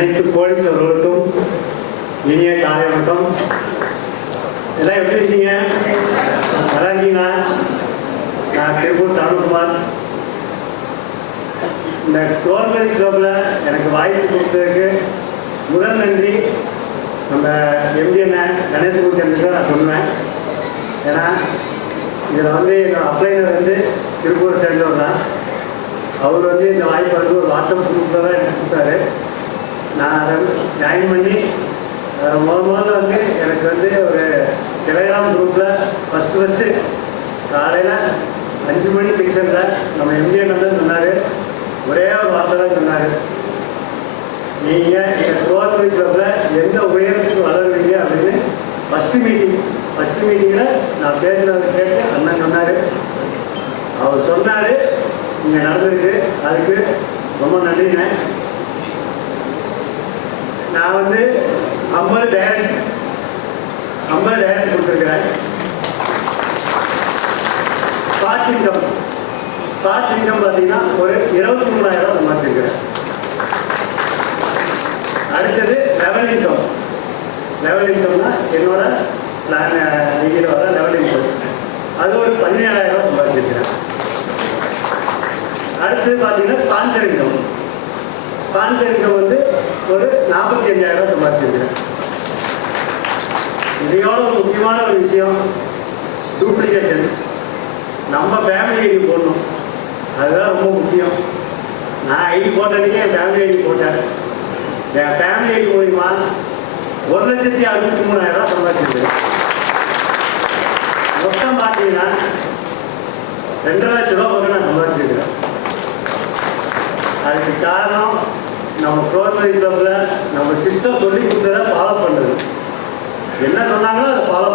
அனைத்து போலீஸ் அவர்களுக்கும் இனிய காலை வணக்கம். எல்லாம் எப்படி இருக்கீங்க? நல்லா இருக்கீங்களா? நான் திருப்பூர் சரவணகுமார். இந்த கோர்மரி கிளப்பில் எனக்கு வாய்ப்பு கொடுத்ததுக்கு முதல் நன்றி நம்ம எம்டி அண்ணன் கணேசமூர்த்தி நான் சொல்லுவேன். ஏன்னா இதில் என்னோடய அப்ளைனர் திருப்பூர் சேர்ந்தவர் தான். அவர் இந்த வாய்ப்பு ஒரு வாட்ஸ்அப் குரூப்பில் தான் எனக்கு கொடுத்தாரு. நான் அதை ஜாயின் பண்ணி முதல்ல எனக்கு ஒரு டெலிகிராம் குரூப்பில் ஃபஸ்ட்டு காலையில் 5 மணி செக்ஷனில் நம்ம எம்ஜிஆர் தான் சொன்னார். ஒரே ஒரு வார்த்தை தான் சொன்னார், நீங்கள் இந்த கோர்மரி கிளப்பில் எந்த உயரத்துக்கு வளருவீங்க அப்படின்னு. ஃபஸ்ட்டு மீட்டிங்கில் நான் பேசுகிறத கேட்டு அண்ணன் சொன்னார். அவர் சொன்னார், இங்கே நடந்திருக்கு. அதுக்கு ரொம்ப நன்றிண்ணே. நான் 50 டைரக்ட் கொடுத்துருக்கிறேன். ஸ்பாட் இன்கம் பார்த்தீங்கன்னா ஒரு 23,000 சம்பாதிச்சிருக்கிறேன். அடுத்தது லெவல் இன்கம்னா என்னோட பிளான் டிகிரி வர லெவல் இன்கம், அது ஒரு 17,000 சம்பாதிச்சிருக்கிறேன். அடுத்தது பார்த்தீங்கன்னா ஸ்பான்சர் இன்கம் ஒரு 45,000 சம்பாதிச்சிருக்கிறேன். இதையோட ஒரு முக்கியமான ஒரு விஷயம், டூப்ளிகேஷன். நம்ம ஃபேமிலி ஐடி போடணும், அதுதான் ரொம்ப முக்கியம். நான் ஐடி போட்டதுக்கே என் ஃபேமிலி ஐடி போட்டேன். என் ஃபேமிலி ஐடி மூலிமா 1,63,000 சம்பாதிச்சிருக்கிறேன். மொத்தம் பார்த்தீங்கன்னா 2 லட்ச ரூபா பக்கம் நான் சம்பாதிச்சிருக்கிறேன். அதுக்கு காரணம் நம்ம கோர்மரி கிளப்பில் நம்ம சிஸ்டம் சொல்லி கொடுத்ததை ஃபாலோ பண்ணுறது. என்ன சொன்னாங்களோ அதை ஃபாலோ